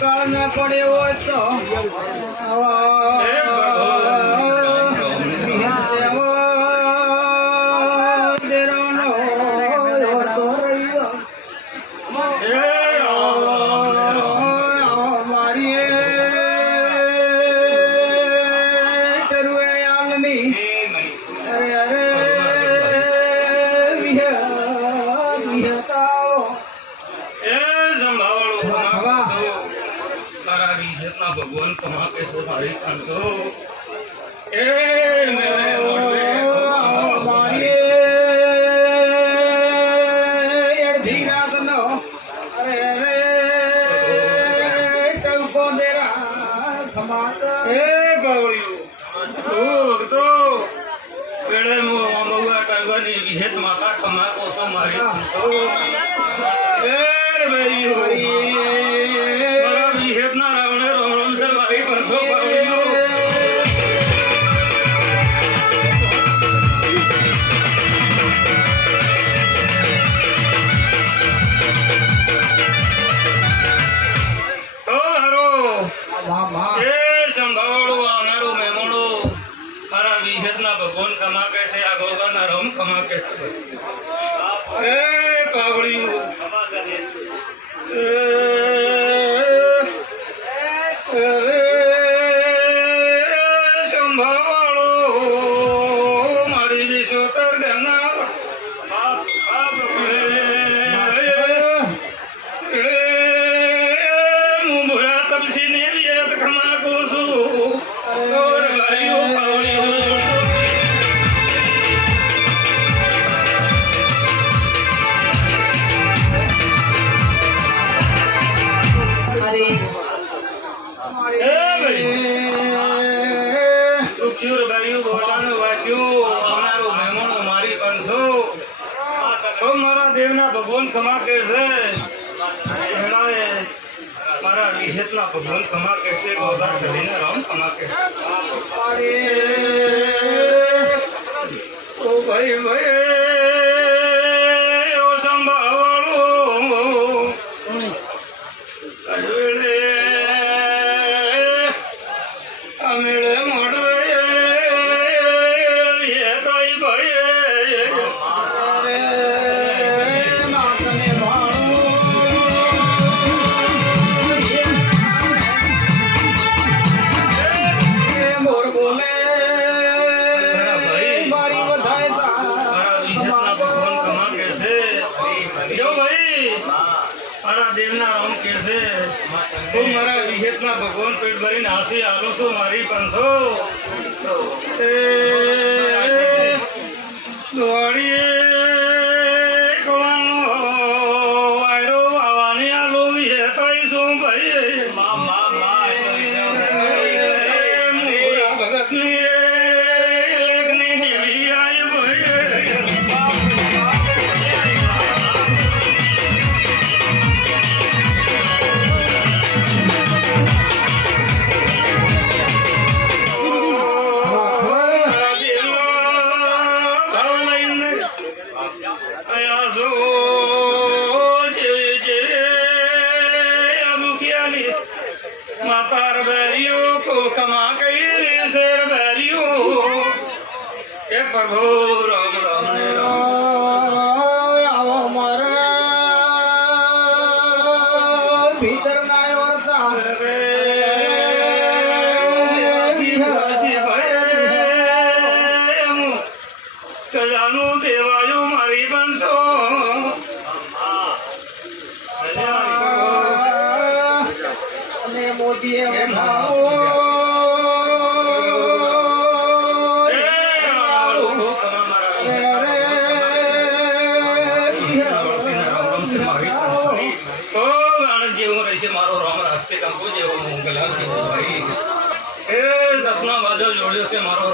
કાળ ના પડે હોય તો भगवान कमा के तुम्हारी कंठो ए माता कमा को तुम्हारी कंठो भगवान कमा कैसे आगोगा ना राम कमा कैसे ए कावड़ी संभालो मारी विश्वतर गंगा मुंबरा तपसी ने लिया खमा को सू और भाइयों कावड़ी भगवान कमा कैसे मारा विषेतना भगवान कमा कैसे गोदा चढ़ीने राम कमा कैसे ओ भाई भाई ओ संभावलो अजवेले अमेले मोड़वे ये दाई भाई भगवान पेट भरी नासी आलू सो मारी पंथो वायरो आवानी आलू भाई भगत मातार बैरियों को कमा गई रे शेर बैरियों के प्रभु राम राम ने आओ मारा भीतर नाय वर्षा रे जानू देवायो मारी बंसो मोदी मारो राम राज से कंपो जेव मंगल भाई ए सपना बाजो जोड़ियो से मारो